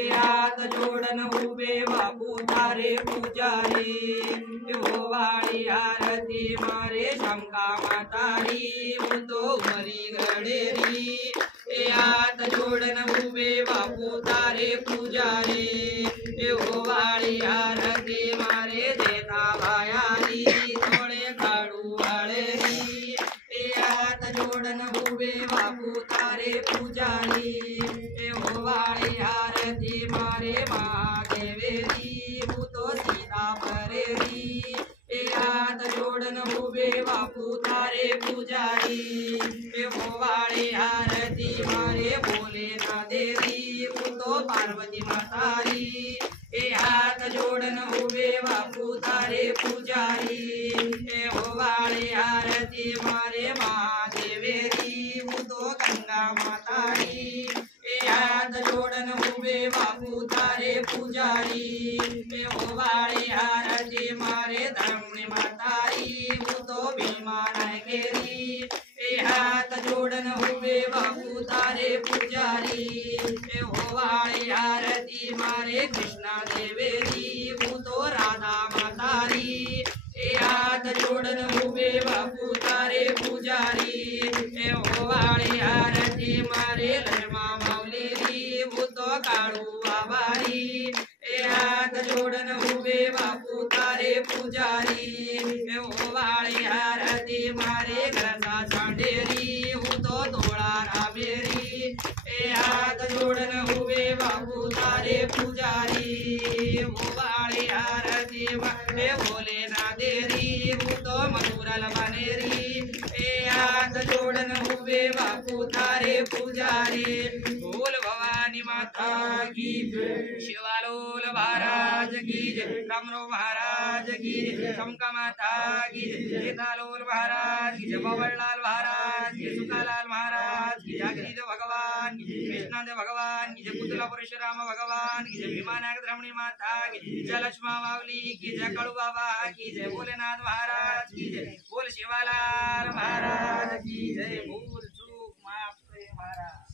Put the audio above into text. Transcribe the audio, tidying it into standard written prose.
ए हात जोडन उभे बापू तारे पुजारी ओवाळी आरती मारे शंका म्हातारी तो उमरी घडेरी ए हात जोडन उभे बापू तारे पुजारी ओवाळी आरती मारे देता भायारी थोडे काढू वाळेरी ए हात जोडन उभे बापू तारे पुजारी ओवाळी आरती मारे महादेवेरी भूतो सीता परेरी ए हात जोडन उभे बापू तारे पुजारी ओवाळी आरती मारे बोले ना देवी भूतो पार्वती मातारी ए हात जोडन उभे बापू तारे पुजारी ओवाळी आरती मारे महादेवेरी भूतो गंगा मातारी ए हात जोडन उभे बापू तारे पुजारी ओवाळी आरती मारे धरणी मातारी भूतो भीमा नायकेरी ए हात जोडन उभे बापू तारे पुजारी ओवाळी आरती मारे कृष्णा देवेरी भूतो राधा मातारी ए हात जोडन उभे बापू तारे पुजारी ओवाळी आरती मारे लक्ष्मा माऊलीरी भूतो काळू आवारी ए हात जोडन उभे बापू तारे पुजारी ओवाळी आरती मारे घरचा सांडेरी भूतो तोळा रावेरी ए हात जोडन उभे बापू तारे पुजारी ओवाळी आरती मारे भोले ना देरी भूतो मधुरल बनेरी ए हात जोडन उभे बापू तारे पुजारी बोल भवानी माता की जय शिवालोल महाराज की जय रामरो महाराज की जय शंका माता की जय सीतालोल महाराज की जय बबरलाल महाराज की सुखालाल महाराज की जागृत भगवान की जय कृष्णदेव भगवान की जय पुतला परशुराम भगवान की जय भीमानायक रमणी माता की जय लक्ष्मा माऊली की जय काळू बाबा की जय भोलेनाथ महाराज की जय बोल शिवालाल महाराज की जय भूल चूक माफ रे महाराज।